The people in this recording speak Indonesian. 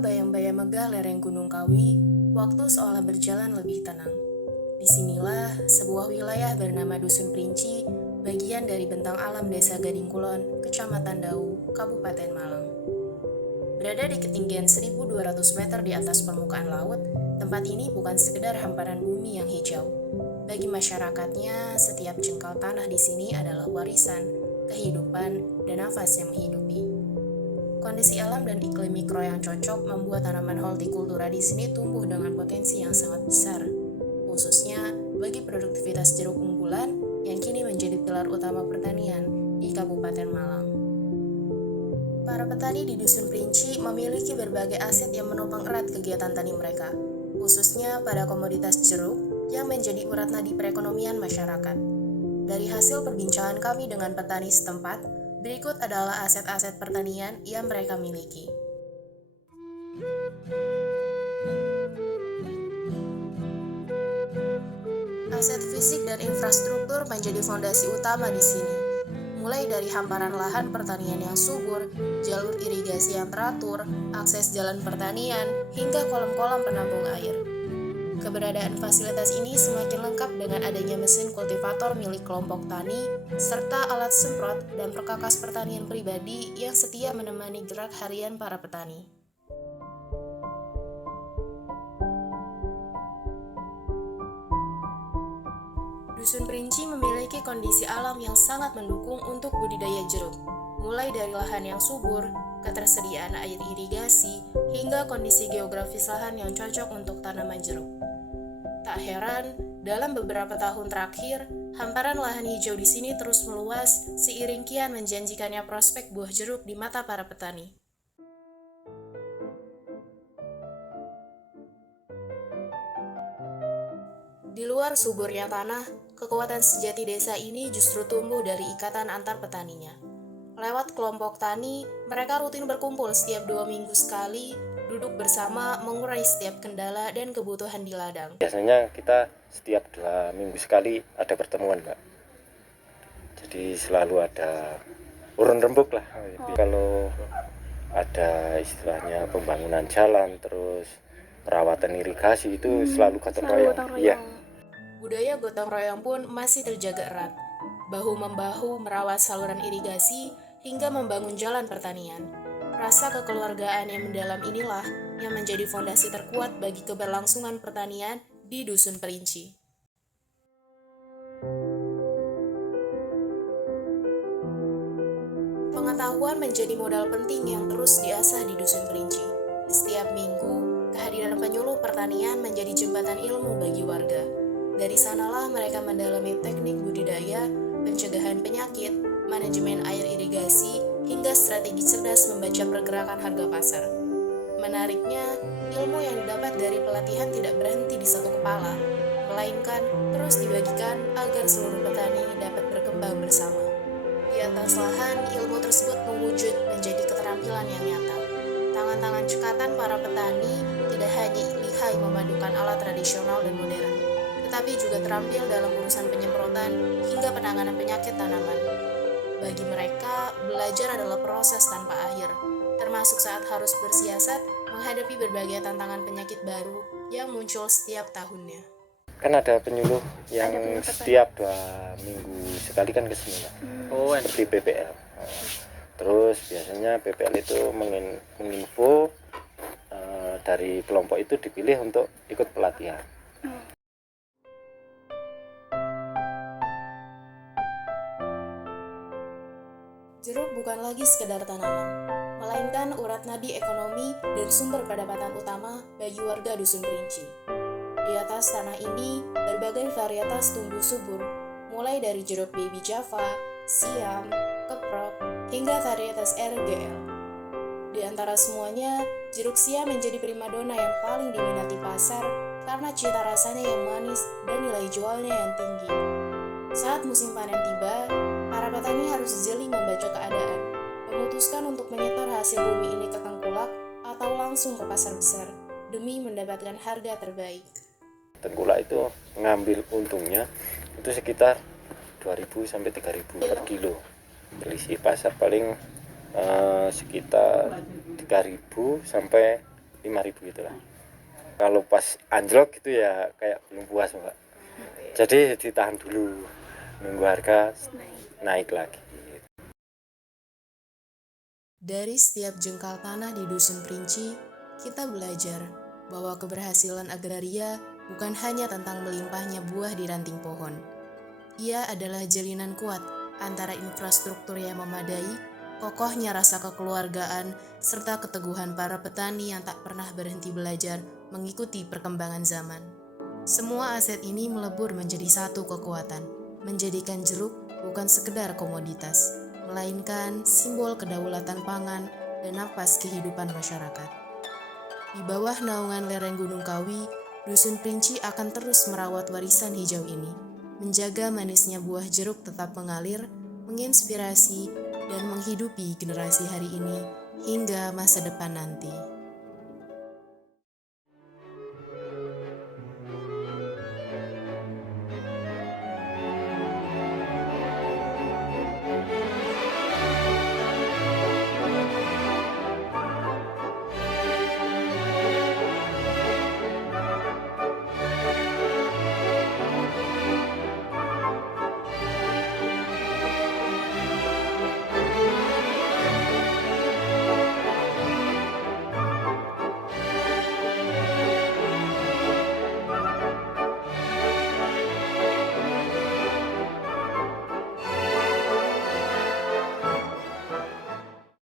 bawah bayang-bayang megah lereng Gunung Kawi, waktu seolah berjalan lebih tenang. Disinilah sebuah wilayah bernama Dusun Perinci, bagian dari bentang alam Desa Gading Kulon, Kecamatan Dau, Kabupaten Malang. Berada di ketinggian 1.200 meter di atas permukaan laut, tempat ini bukan sekedar hamparan bumi yang hijau. Bagi masyarakatnya, setiap jengkal tanah di sini adalah warisan, kehidupan, dan nafas yang menghidupi. Kondisi alam dan iklim mikro yang cocok membuat tanaman hortikultura di sini tumbuh dengan potensi yang sangat besar, khususnya bagi produktivitas jeruk unggulan yang kini menjadi pilar utama pertanian di Kabupaten Malang. Para petani di Dusun Perinci memiliki berbagai aset yang menopang erat kegiatan tani mereka, khususnya pada komoditas jeruk yang menjadi urat nadi perekonomian masyarakat. Dari hasil perbincangan kami dengan petani setempat, berikut adalah aset-aset pertanian yang mereka miliki. Aset fisik dan infrastruktur menjadi fondasi utama di sini. Mulai dari hamparan lahan pertanian yang subur, jalur irigasi yang teratur, akses jalan pertanian, hingga kolam-kolam penampung air. Keberadaan fasilitas ini semakin lengkap dengan adanya mesin kultivator milik kelompok tani, serta alat semprot dan perkakas pertanian pribadi yang setia menemani gerak harian para petani. Dusun Perinci memiliki kondisi alam yang sangat mendukung untuk budidaya jeruk, mulai dari lahan yang subur, ketersediaan air irigasi, hingga kondisi geografis lahan yang cocok untuk tanaman jeruk. Tak heran, dalam beberapa tahun terakhir, hamparan lahan hijau di sini terus meluas seiring kian menjanjikannya prospek buah jeruk di mata para petani. Di luar suburnya tanah, kekuatan sejati desa ini justru tumbuh dari ikatan antar petaninya. Lewat kelompok tani, mereka rutin berkumpul setiap 2 minggu sekali, duduk bersama mengurai setiap kendala dan kebutuhan di ladang. Biasanya kita setiap 2 minggu sekali ada pertemuan, Mbak. Jadi selalu ada urun rembuk lah. Kalau ada istilahnya pembangunan jalan, terus perawatan irigasi itu selalu gotong royong. Iya. Budaya gotong royong pun masih terjaga erat. Bahu-membahu merawat saluran irigasi hingga membangun jalan pertanian. Rasa kekeluargaan yang mendalam inilah yang menjadi fondasi terkuat bagi keberlangsungan pertanian di Dusun Perinci. Pengetahuan menjadi modal penting yang terus diasah di Dusun Perinci. Setiap minggu, kehadiran penyuluh pertanian menjadi jembatan ilmu bagi warga. Dari sanalah mereka mendalami teknik budidaya, pencegahan penyakit, manajemen air irigasi, hingga strategi cerdas membaca pergerakan harga pasar. Menariknya, ilmu yang didapat dari pelatihan tidak berhenti di satu kepala, melainkan terus dibagikan agar seluruh petani dapat berkembang bersama. Di atas lahan, ilmu tersebut mewujud menjadi keterampilan yang nyata. Tangan-tangan cekatan para petani tidak hanya lihai memadukan alat tradisional dan modern, tetapi juga terampil dalam urusan penyemprotan hingga penanganan penyakit tanaman. Bagi mereka, belajar adalah proses tanpa akhir, termasuk saat harus bersiasat menghadapi berbagai tantangan penyakit baru yang muncul setiap tahunnya. Kan ada penyuluh yang setiap 2 minggu sekali kan kesini, Pak. Seperti PPL. Terus biasanya PPL itu menginfo dari kelompok itu dipilih untuk ikut pelatihan. Jeruk bukan lagi sekedar tanaman, melainkan urat nadi ekonomi dan sumber pendapatan utama bagi warga Dusun Perinci. Di atas tanah ini, berbagai varietas tumbuh subur, mulai dari jeruk baby Java, siam, keprok, hingga varietas RGL. Di antara semuanya, jeruk siam menjadi primadona yang paling diminati pasar karena cita rasanya yang manis dan nilai jualnya yang tinggi. Saat musim panen tiba, para petani harus jeli membaca keadaan, memutuskan untuk menyetor hasil bumi ini ke tengkulak atau langsung ke pasar besar demi mendapatkan harga terbaik. Tengkulak itu ngambil untungnya itu sekitar 2.000 sampai 3.000 per kilo. Selisih pasar paling sekitar 3.000 sampai 5.000 itulah. Kalau pas anjlok gitu ya kayak belum puas Mbak. Jadi ditahan dulu, nunggu harga naik lagi. Dari setiap jengkal tanah di Dusun Perinci, kita belajar bahwa keberhasilan agraria bukan hanya tentang melimpahnya buah di ranting pohon. Ia adalah jalinan kuat antara infrastruktur yang memadai, kokohnya rasa kekeluargaan, serta keteguhan para petani yang tak pernah berhenti belajar mengikuti perkembangan zaman. Semua aset ini melebur menjadi satu kekuatan, menjadikan jeruk bukan sekedar komoditas, melainkan simbol kedaulatan pangan dan napas kehidupan masyarakat. Di bawah naungan lereng Gunung Kawi, Dusun Perinci akan terus merawat warisan hijau ini, menjaga manisnya buah jeruk tetap mengalir, menginspirasi, dan menghidupi generasi hari ini hingga masa depan nanti.